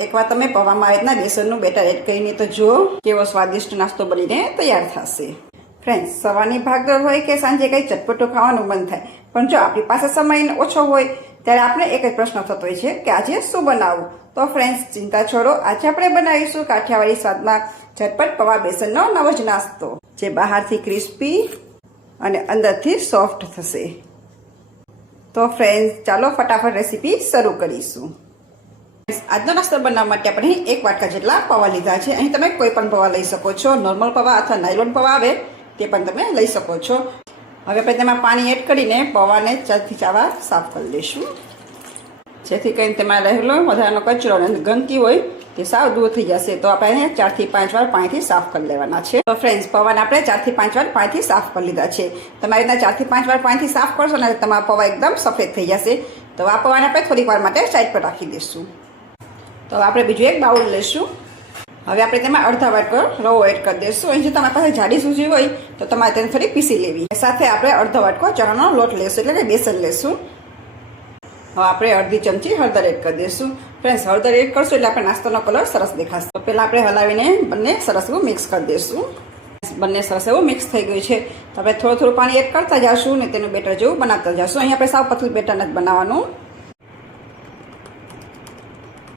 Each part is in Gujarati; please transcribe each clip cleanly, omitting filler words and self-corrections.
એકવાર તમે પૌવામાં આ રીતના બેસનનું બેટર એડ કરીને તો જુઓ કેવો સ્વાદિષ્ટ નાસ્તો બનીને તૈયાર થશે. ફ્રેન્ડ્સ, સવારની ભાગદોડ હોય કે સાંજે કંઈ ચટપટું ખાવાનું મન થાય, પણ જો આપણી પાસે સમય ઓછો હોય ત્યારે આપણે એક જ પ્રશ્ન થતો હોય છે કે આજે શું બનાવવું. તો ફ્રેન્ડ્સ, ચિંતા છોડો, આજે આપણે બનાવીશું કાઠિયાવાડી સ્વાદમાં ઝટપટ પૌવા બેસનનો નવો જ નાસ્તો, જે બહારથી ક્રિસ્પી અને અંદરથી સોફ્ટ થશે. તો ફ્રેન્ડ્સ, ચાલો ફટાફટ રેસીપી શરૂ કરીશું. આજનો નાસ્તો બનાવવા માટે આપણે 1 વાટકા જેટલા પૌવા લીધા છે. અહીં તમે કોઈ પણ પૌવા લઈ શકો છો, નોર્મલ પૌવા અથવા નાયલોન પૌવા આવે તે પણ તમે લઈ શકો છો. હવે આપણે તેમાં પાણી એડ કરીને પૌવાને 4 થી 5 વાર સાફ કરી લઈશું, જેથી કરીને તેમાં રહેલો વધારાનો કચરો અને ગંદકી હોય તે સાવ દૂર થઈ જશે. તો આપણે 4 થી 5 વાર પાણીથી સાફ કરી લેવાના છે. તો ફ્રેન્ડ્સ, પૌવાને આપણે 4 થી 5 વાર પાણીથી સાફ કરી લીધા છે. તમારી રીતના 4 થી 5 વાર પાણીથી સાફ કરશો ને તમારા પૌવા એકદમ સફેદ થઈ જશે. તો આ પૌવાને આપણે થોડીક વાર માટે સાઈડ પર રાખી દઈશું. તો આપણે બીજું એક બાઉલ લઈશું. હવે આપણે તેમાં અડધા વાટકો રવો એડ કરી દઈશું. અહીં જો તમારી પાસે જાડી સૂજી હોય તો તમારે તેને થોડી પીસી લેવી. સાથે આપણે અડધો વાટકો ચણાનો લોટ લેશું, એટલે કે બેસન લેશું. હવે આપણે અડધી ચમચી હળદર એડ કરી દઈશું. ફ્રેન્ડ્સ, હળદર એડ કરશું એટલે આપણે નાસ્તાનો કલર સરસ દેખાશે. તો પહેલાં આપણે હલાવીને બંને સરસ એવું મિક્સ કરી દઈશું. બંને સરસ એવું મિક્સ થઈ ગયું છે. તો આપણે થોડું પાણી એડ કરતા જઈશું ને તેનું બેટર જેવું બનાવતા જઈશું. અહીં આપણે સાવ પતલું બેટર નથી બનાવવાનું.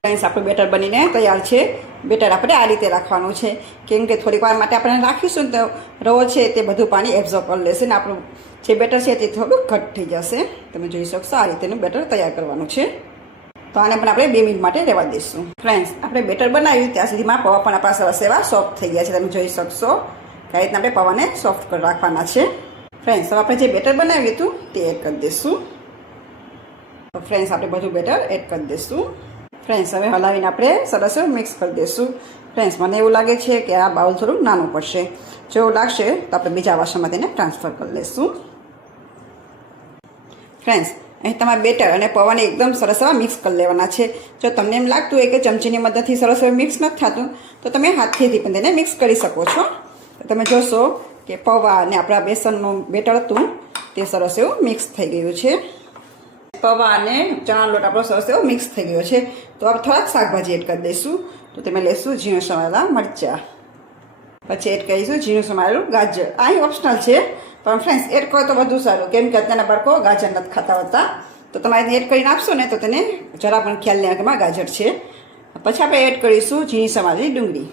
ફ્રેન્ડ્સ, આપણું બેટર બનીને તૈયાર છે. બેટર આપણે આ રીતે રાખવાનું છે, કેમ કે થોડીક વાર માટે આપણે રાખીશું તો રવો છે તે બધું પાણી એબ્ઝોર્બ કરી લેશે ને આપણું જે બેટર છે તે થોડું ઘટ થઈ જશે. તમે જોઈ શકશો આ રીતેનું બેટર તૈયાર કરવાનું છે. તો આને પણ આપણે 2 મિનિટ માટે રહેવા દઈશું. ફ્રેન્ડ્સ, આપણે બેટર બનાવ્યું ત્યાં સુધીમાં પૌવા પણ આપણા સરસ એવા સોફ્ટ થઈ ગયા છે. તમે જોઈ શકશો કે આ રીતના આપણે પૌવાને સોફ્ટ કરી રાખવાના છે. ફ્રેન્ડ્સ, હવે આપણે જે બેટર બનાવ્યું હતું તે એડ કરી દઈશું. તો ફ્રેન્ડ્સ, આપણે બધું બેટર એડ કરી દઈશું. ફ્રેન્ડ્સ, હવે હલાવીને આપણે સરસ મિક્સ કરી દઈશું. ફ્રેન્ડ્સ, મને એવું લાગે છે કે આ બાઉલ થોડું નાનું પડશે. જો એવું લાગશે તો આપણે બીજા વાસણમાં તેને ટ્રાન્સફર કરી લઈશું. ફ્રેન્ડ્સ, અહીં તમારે બેટર અને પૌવાને એકદમ સરસ એવા મિક્સ કરી લેવાના છે. જો તમને એમ લાગતું હોય કે ચમચીની મદદથી સરસ એવું મિક્સ નથી થતું તો તમે હાથથી પણ તેને મિક્સ કરી શકો છો. તમે જોશો કે પૌવા અને આપણા બેસનનું બેટર હતું તે સરસ એવું મિક્સ થઈ ગયું છે. પૌવા અને ચણા લોટ આપણો સરસ એવો મિક્સ થઈ ગયો છે. તો આપણે થોડાક શાકભાજી એડ કરી દઈશું. તો તેમાં લઈશું ઝીણું સમારેલા મરચાં, પછી એડ કરીશું ઝીણું સમારેલું ગાજર. આ ઓપ્શનલ છે, પણ ફ્રેન્ડ્સ એડ કરો તો વધુ સારું, કેમ કે અત્યારના બાળકો ગાજર નથી ખાતા હોતા. તો તમારે એડ કરીને આપશો ને તો તેને જરા પણ ખ્યાલ નહીં આવે કે એમાં ગાજર છે. પછી આપણે એડ કરીશું ઝીણી સમારેલી ડુંગળી.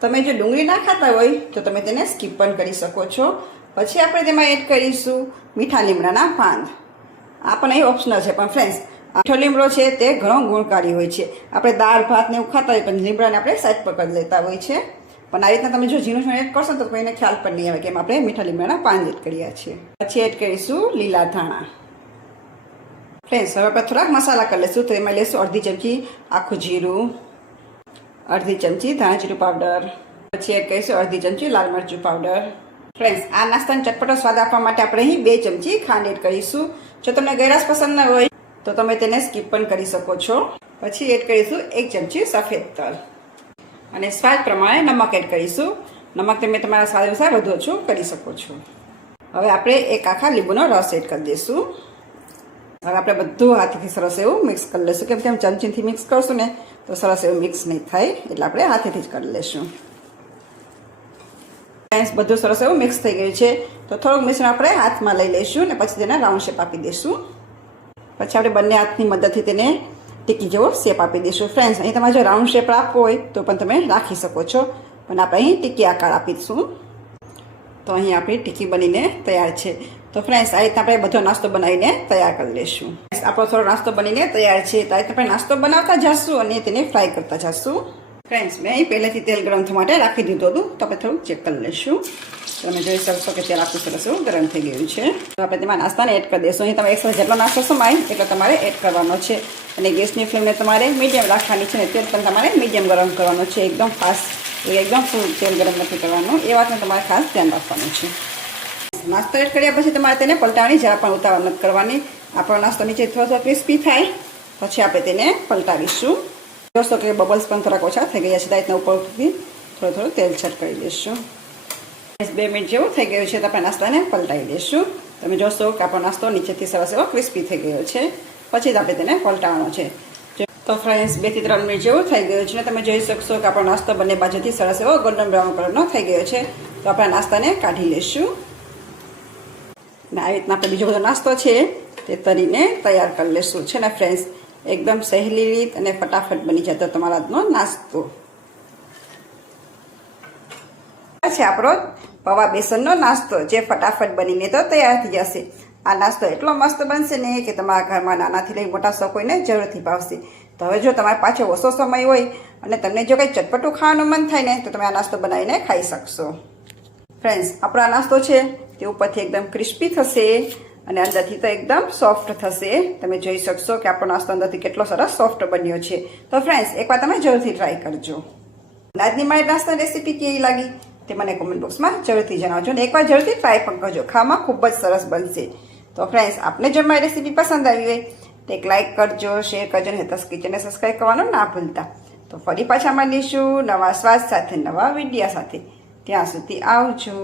તમે જો ડુંગળી ના ખાતા હોય તો તમે તેને સ્કીપ પણ કરી શકો છો. પછી આપણે તેમાં એડ કરીશું મીઠા લીમડાના પાન. આ પણ અહીં ઓપ્શનલ છે, પણ ફ્રેન્ડ્સ મીઠો લીમડો છે તે ઘણો ગુણકારી હોય છે. આપણે દાળ ભાત ને એવું ખાતા હોય પણ લીમડાને આપણે સાઈડ પર કરી લેતા હોય છે. પણ આ રીતના તમે જો ઝીણું એડ કરશો તો કોઈને ખ્યાલ પણ નહીં આવે કે એમ આપણે મીઠા લીમડાના પાન એડ કર્યા છે. પછી એડ કરીશું લીલા ધાણા. ફ્રેન્ડ્સ, હવે આપણે થોડાક મસાલા કરી લઈશું. તો એમાં લઈશું અડધી ચમચી આખું જીરું, અડધી ચમચી ધાણા જીરું પાવડર, પછી એડ કરીશું અડધી ચમચી લાલ મરચું પાવડર. ફ્રેન્ડ્સ, આ નાસ્તાને ચટપટો સ્વાદ આપવા માટે આપણે અહીં 2 ચમચી ખાંડ એડ કરીશું. જો તમને ગળાશ પસંદ ન હોય તો તમે તેને સ્કીપ પણ કરી શકો છો. પછી એડ કરીશું 1 ચમચી સફેદ તલ અને સ્વાદ પ્રમાણે નમક એડ કરીશું. નમક તમે તમારા સ્વાદ અનુસાર વધુ ઓછું કરી શકો છો. હવે આપણે 1 આખા લીંબુનો રસ એડ કરી દઈશું. હવે આપણે બધું હાથેથી સરસ એવું મિક્સ કરી લઈશું, કેમ કે ચમચીથી મિક્સ કરશું ને તો સરસ એવું મિક્સ નહીં થાય, એટલે આપણે હાથેથી જ કરી લઈશું. ફ્રેન્ડ્સ, બધું સરસ એવું મિક્સ થઈ ગયું છે. તો થોડુંક મિશ્રણ આપણે હાથમાં લઈ લઈશું ને પછી તેને રાઉન્ડ શેપ આપી દઈશું. પછી આપણે બંને હાથની મદદથી તેને ટીકી જેવો શેપ આપી દઈશું. ફ્રેન્ડ્સ, અહીં તમારે જો રાઉન્ડ શેપ આપવો હોય તો પણ તમે રાખી શકો છો, પણ આપણે અહીં ટીકી આકાર આપીશું. તો અહીં આપણી ટીકી બનીને તૈયાર છે. તો ફ્રેન્ડ્સ, આ રીતના આપણે બધો નાસ્તો બનાવીને તૈયાર કરી લઈશું. આપણો થોડો નાસ્તો બનીને તૈયાર છે. તો આ રીતે આપણે નાસ્તો બનાવતા જઈશું અને તેને ફ્રાય કરતા જઈશું. ફ્રેન્ડ્સ, મેં અહીં પહેલેથી તેલ ગરમ થવા માટે રાખી દીધું હતું. તો આપણે થોડુંક ચેક કરી લઈશું. તમે જોઈ શકશો કે તેલ આખું સરસ એવું ગરમ થઈ ગયું છે. તો આપણે તેમાં નાસ્તાને એડ કરી દઈશું. અહીં તમે 100 જેટલો નાસ્તો સમાય એટલે તમારે એડ કરવાનો છે. અને ગેસની ફ્લેમને તમારે મીડિયમ રાખવાની છે. અને તેલ પણ તમારે મીડિયમ ગરમ કરવાનું છે. એકદમ ફાસ્ટ, એકદમ ફૂલ તેલ ગરમ નથી કરવાનું. એ વાતનું તમારે ખાસ ધ્યાન રાખવાનું છે. નાસ્તો એડ કર્યા પછી તમારે તેને પલટાવવાની જરા પણ ઉતાવળ નથી કરવાની. આપણો નાસ્તો નીચે થોડો ક્રિસ્પી થાય પછી આપણે તેને પલટાવીશું. જોશો કે બબલ્સ પણ થોડાક ઓછા થઈ ગયા છે. રીતના ઉપરથી થોડું તેલ છટકાવી દઈશું. 2 મિનિટ જેવું થઈ ગયું છે તો આપણે નાસ્તાને પલટાવી દઈશું. તમે જોશો કે આપણો નાસ્તો નીચેથી સરસ એવો ક્રિસ્પી થઈ ગયો છે. પછી જ આપણે તેને પલટાવવાનો છે. તો ફ્રેન્ડ્સ 2 થી 3 મિનિટ જેવું થઈ ગયું છે ને તમે જોઈ શકશો કે આપણો નાસ્તો બંને બાજુથી સરસ એવો ગોલ્ડન બ્રાઉન કલરનો થઈ ગયો છે. તો આપણે નાસ્તાને કાઢી લઈશું ને આવી રીતના આપણે બીજો બધો નાસ્તો છે તે તરીને તૈયાર કરી લઈશું છે ને ફ્રેન્ડ્સ. એકદમ સહેલી રીત અને ફટાફટ બની જતો તમારો આજનો નાસ્તો છે. આપણો પૌવા બેસનનો નાસ્તો જે ફટાફટ બનીને તો તૈયાર થઈ જશે. આ નાસ્તો એટલો મસ્ત બનશે ને કે તમારા ઘરમાં નાનાથી લઈ મોટા સૌ કોઈને જરૂરથી ભાવશે. તો હવે જો તમારી પાછો ઓછો સમય હોય અને તમને જો કંઈ ચટપટું ખાવાનું મન થાય ને તો તમે આ નાસ્તો બનાવીને ખાઈ શકશો. ફ્રેન્ડ્સ આપણો આ નાસ્તો છે તે ઉપરથી એકદમ ક્રિસ્પી થશે અને અંદરથી તો એકદમ સોફ્ટ થશે. તમે જોઈ શકશો કે આપણો નાસ્તો અંદરથી કેટલો સરસ સોફ્ટ બન્યો છે. તો ફ્રેન્ડ્સ એકવાર તમે જરૂરથી ટ્રાય કરજો. આજની મારી નાસ્તાની રેસીપી કેવી લાગી તે મને કોમેન્ટ બોક્સમાં જરૂરથી જણાવજો અને એકવાર જરૂરથી ટ્રાય પણ કરજો. ખાવામાં ખૂબ જ સરસ બનશે. તો ફ્રેન્ડ્સ આપને જો મારી રેસીપી પસંદ આવી હોય તો એક લાઇક કરજો, શેર કરજો અને હેતસ કિચનને સબસ્ક્રાઈબ કરવાનું ના ભૂલતા. તો ફરી પાછા મળીશું નવા સ્વાદ સાથે, નવા વિડીયો સાથે. ત્યાં સુધી આવજો.